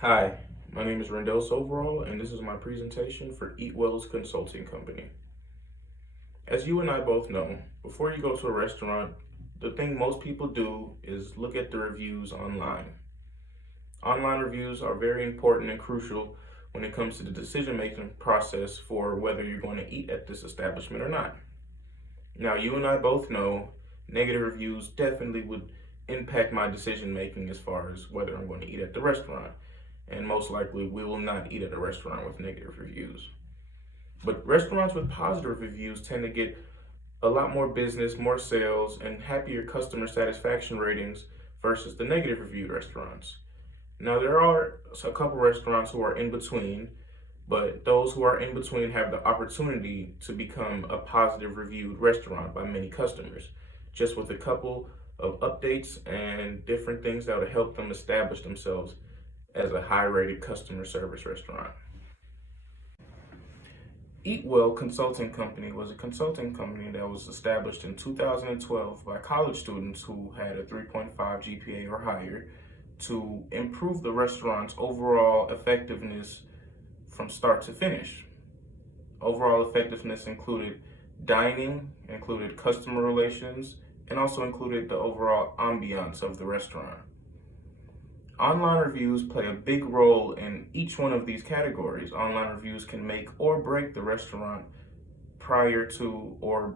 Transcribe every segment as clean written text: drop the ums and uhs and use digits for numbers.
Hi, my name is Rendell and this is my presentation for Eat Well's consulting company. As you and I both know, before you go to a restaurant, the thing most people do is look at the reviews online. Online reviews are very important and crucial when it comes to the decision making process for whether you're going to eat at this establishment or not. Now, you and I both know negative reviews definitely would impact my decision making as far as whether I'm going to eat at the restaurant. And most likely, we will not eat at a restaurant with negative reviews. But restaurants with positive reviews tend to get a lot more business, more sales, and happier customer satisfaction ratings versus the negative reviewed restaurants. Now, there are a couple restaurants who are in between, but those who are in between have the opportunity to become a positive reviewed restaurant by many customers, just with a couple of updates and different things that would help them establish themselves as a high rated customer service restaurant. Eat Well Consulting Company was a consulting company that was established in 2012 by college students who had a 3.5 GPA or higher to improve the restaurant's overall effectiveness from start to finish. Overall effectiveness included dining, included customer relations, and also included the overall ambiance of the restaurant. Online reviews play a big role in each one of these categories. Online reviews can make or break the restaurant prior to or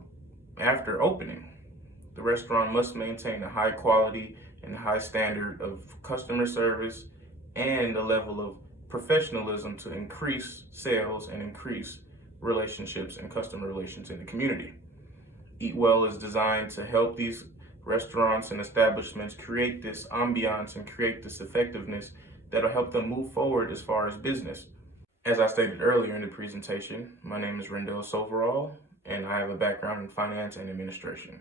after opening. The restaurant must maintain a high quality and high standard of customer service and a level of professionalism to increase sales and increase relationships and customer relations in the community. Eat Well is designed to help these restaurants and establishments create this ambiance and create this effectiveness that'll help them move forward as far as business. As I stated earlier in the presentation, my name is Rendell and I have a background in finance and administration.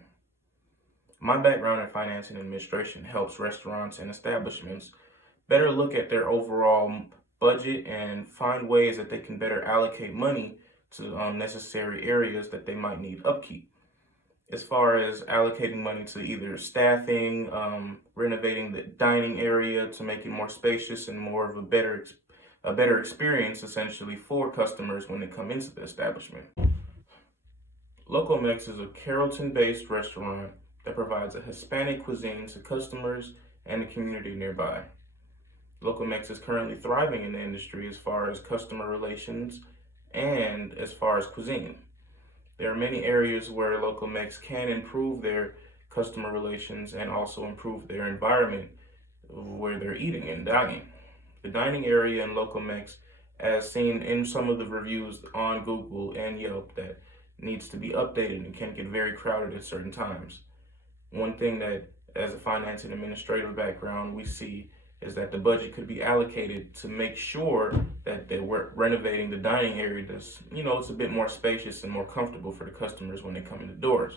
My background in finance and administration helps restaurants and establishments better look at their overall budget and find ways that they can better allocate money to necessary areas that they might need upkeep. As far as allocating money to either staffing, renovating the dining area to make it more spacious and more of a better experience essentially for customers when they come into the establishment. Local Mex is a Carrollton-based restaurant that provides a Hispanic cuisine to customers and the community nearby. Local Mex is currently thriving in the industry as far as customer relations and as far as cuisine. There are many areas where Local Mex can improve their customer relations and also improve their environment where they're eating and dining. The dining area in Local Mex, as seen in some of the reviews on Google and Yelp, that needs to be updated and can get very crowded at certain times. One thing that, as a finance and administrative background, we see is that the budget could be allocated to make sure that we're renovating the dining area that's, it's a bit more spacious and more comfortable for the customers when they come in the doors.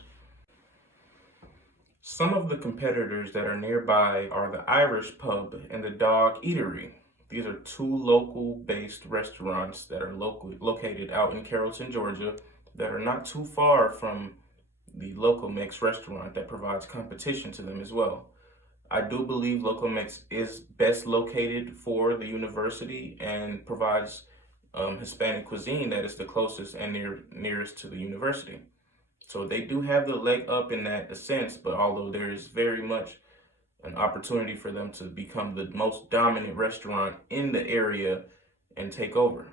Some of the competitors that are nearby are the Irish Pub and the Dog Eatery. These are two local based restaurants that are located out in Carrollton, Georgia, that are not too far from the Local Mex restaurant that provides competition to them as well. I do believe Local Mex is best located for the university and provides Hispanic cuisine that is the closest and nearest to the university. So they do have the leg up in that sense, but although there is very much an opportunity for them to become the most dominant restaurant in the area and take over.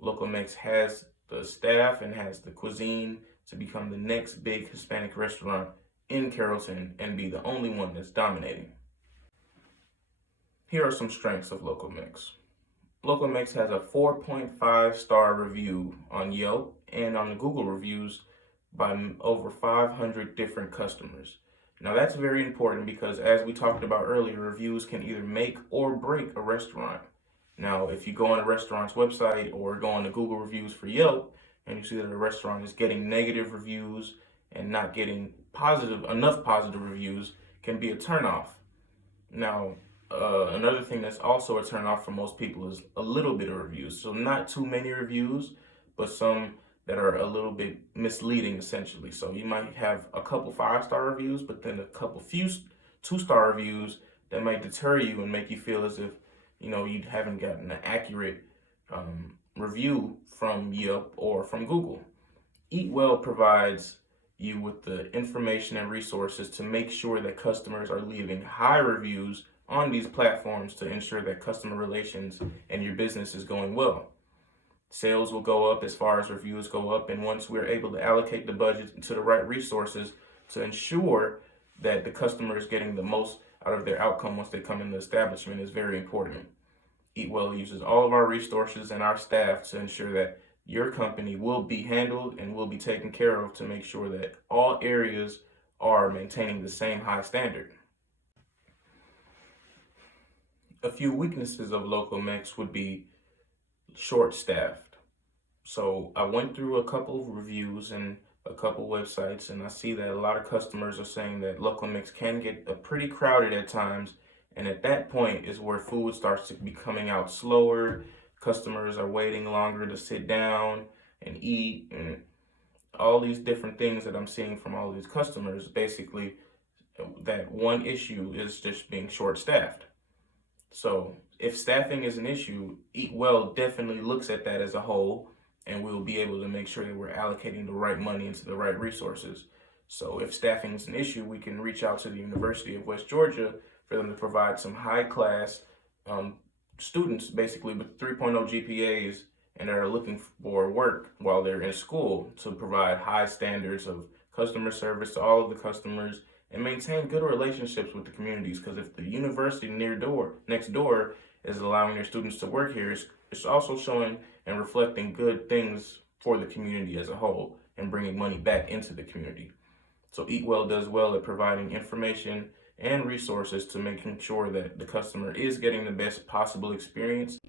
Local Mex has the staff and has the cuisine to become the next big Hispanic restaurant in Carrollton and be the only one that's dominating. Here are some strengths of Local Mex. Local Mex has a 4.5-star review on Yelp and on the Google reviews by over 500 different customers. Now that's very important because, as we talked about earlier, reviews can either make or break a restaurant. Now, if you go on a restaurant's website or go on the Google reviews for Yelp and you see that a restaurant is getting negative reviews and not getting enough positive reviews, can be a turnoff. Now, another thing that's also a turnoff for most people is a little bit of reviews. So not too many reviews, but some that are a little bit misleading essentially. So you might have a couple 5-star reviews, but then a couple few 2-star reviews that might deter you and make you feel as if you haven't gotten an accurate review from Yelp or from Google. Eat Well provides you with the information and resources to make sure that customers are leaving high reviews on these platforms to ensure that customer relations and your business is going well. Sales will go up as far as reviews go up, and once we're able to allocate the budget to the right resources to ensure that the customer is getting the most out of their outcome once they come in the establishment is very important. Eat Well uses all of our resources and our staff to ensure that your company will be handled and will be taken care of to make sure that all areas are maintaining the same high standard. A few weaknesses of local mechs would be short-staffed. So I went through a couple of reviews and a couple websites, and I see that a lot of customers are saying that local mix can get pretty crowded at times, and at that point is where food starts to be coming out slower. Customers are waiting longer to sit down and eat, and all these different things that I'm seeing from all these customers. Basically, that one issue is just being short-staffed. So if staffing is an issue, Eat Well definitely looks at that as a whole, and we'll be able to make sure that we're allocating the right money into the right resources. So if staffing is an issue, we can reach out to the University of West Georgia for them to provide some high class students, basically with 3.0 GPAs, and that are looking for work while they're in school, to provide high standards of customer service to all of the customers and maintain good relationships with the communities. Because if the university next door is allowing their students to work here, it's also showing and reflecting good things for the community as a whole and bringing money back into the community. So Eat Well does well at providing information and resources to making sure that the customer is getting the best possible experience.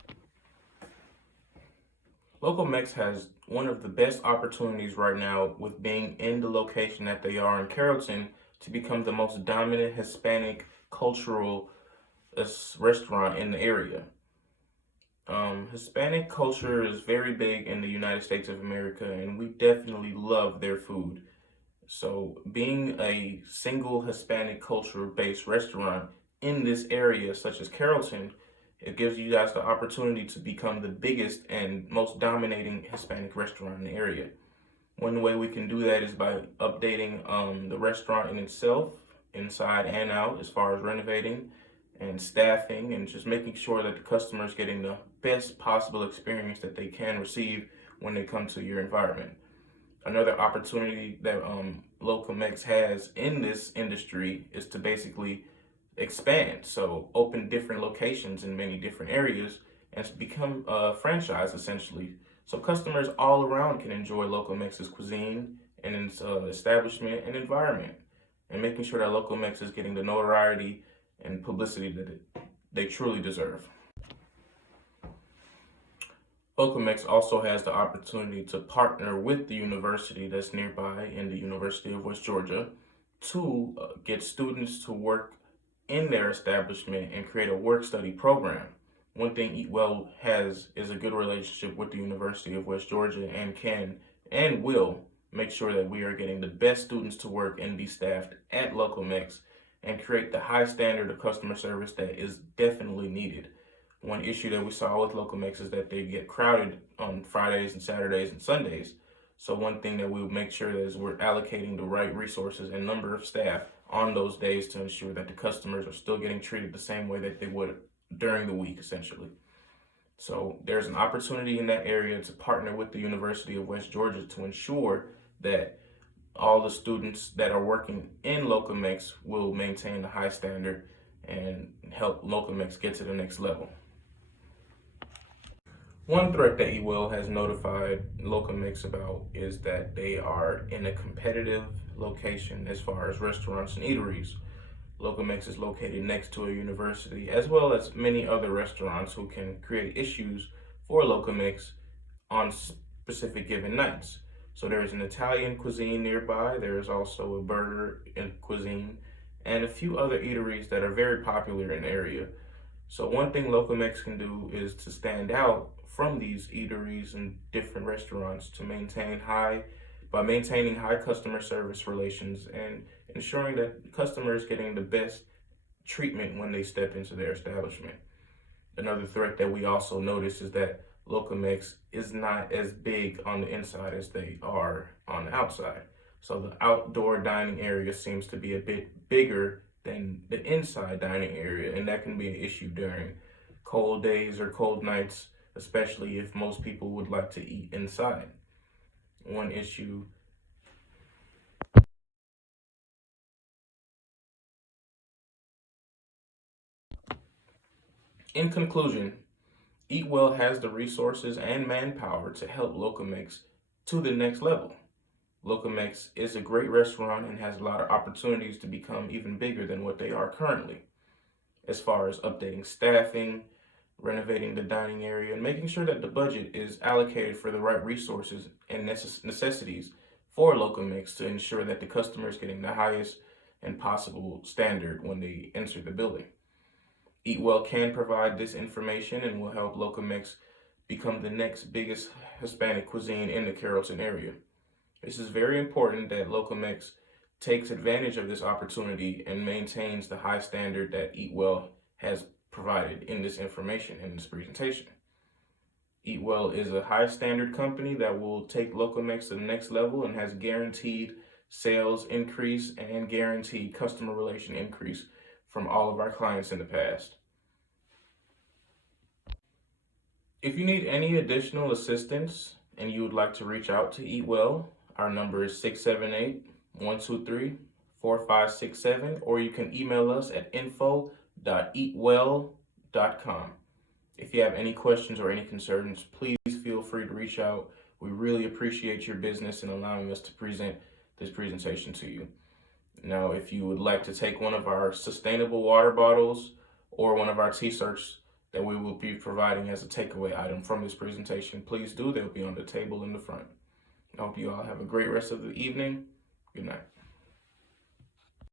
Local Mex has one of the best opportunities right now with being in the location that they are in Carrollton to become the most dominant Hispanic cultural restaurant in the area. Hispanic culture is very big in the United States of America, and we definitely love their food. So being a single Hispanic culture-based restaurant in this area, such as Carrollton, it gives you guys the opportunity to become the biggest and most dominating Hispanic restaurant in the area. One way we can do that is by updating the restaurant in itself, inside and out, as far as renovating and staffing, and just making sure that the customer is getting the best possible experience that they can receive when they come to your environment. Another opportunity that Local Mex has in this industry is to basically expand. So open different locations in many different areas and become a franchise essentially. So customers all around can enjoy Local Mex's cuisine and its establishment and environment, and making sure that Local Mex is getting the notoriety and publicity that they truly deserve. Local Mex also has the opportunity to partner with the university that's nearby in the University of West Georgia to get students to work in their establishment and create a work-study program. One thing Eat Well has is a good relationship with the University of West Georgia, and can and will make sure that we are getting the best students to work and be staffed at Local Mex and create the high standard of customer service that is definitely needed. One issue that we saw with Local Mex is that they get crowded on Fridays and Saturdays and Sundays. So one thing that we will make sure is we're allocating the right resources and number of staff on those days to ensure that the customers are still getting treated the same way that they would during the week, essentially. So there's an opportunity in that area to partner with the University of West Georgia to ensure that all the students that are working in Local Mex will maintain the high standard and help Local Mex get to the next level. One threat that Eat Well has notified Local Mex about is that they are in a competitive location as far as restaurants and eateries. Local Mex is located next to a university, as well as many other restaurants who can create issues for Local Mex on specific given nights. So there is an Italian cuisine nearby, there is also a burger cuisine, and a few other eateries that are very popular in the area. So one thing Local Mex can do is to stand out from these eateries and different restaurants to maintaining high customer service relations and ensuring that customers getting the best treatment when they step into their establishment. Another threat that we also notice is that Locamex is not as big on the inside as they are on the outside. So the outdoor dining area seems to be a bit bigger than the inside dining area, and that can be an issue during cold days or cold nights, especially if most people would like to eat inside. One issue. In conclusion, Eat Well has the resources and manpower to help Locamex to the next level. Locamex is a great restaurant and has a lot of opportunities to become even bigger than what they are currently, as far as updating staffing, renovating the dining area, and making sure that the budget is allocated for the right resources and necessities for Locamex to ensure that the customer is getting the highest and possible standard when they enter the building. Eat Well can provide this information and will help Locamex become the next biggest Hispanic cuisine in the Carrollton area. This is very important that Locamex takes advantage of this opportunity and maintains the high standard that Eat Well has provided in this information in this presentation. Eat Well is a high standard company that will take Locamex to the next level and has guaranteed sales increase and guaranteed customer relation increase from all of our clients in the past. If you need any additional assistance and you would like to reach out to Eat Well, our number is 678-123-4567, or you can email us at info.eatwell.com. If you have any questions or any concerns, please feel free to reach out. We really appreciate your business and allowing us to present this presentation to you. Now, if you would like to take one of our sustainable water bottles or one of our t-shirts that we will be providing as a takeaway item from this presentation, please do. They'll be on the table in the front. I hope you all have a great rest of the evening. Good night.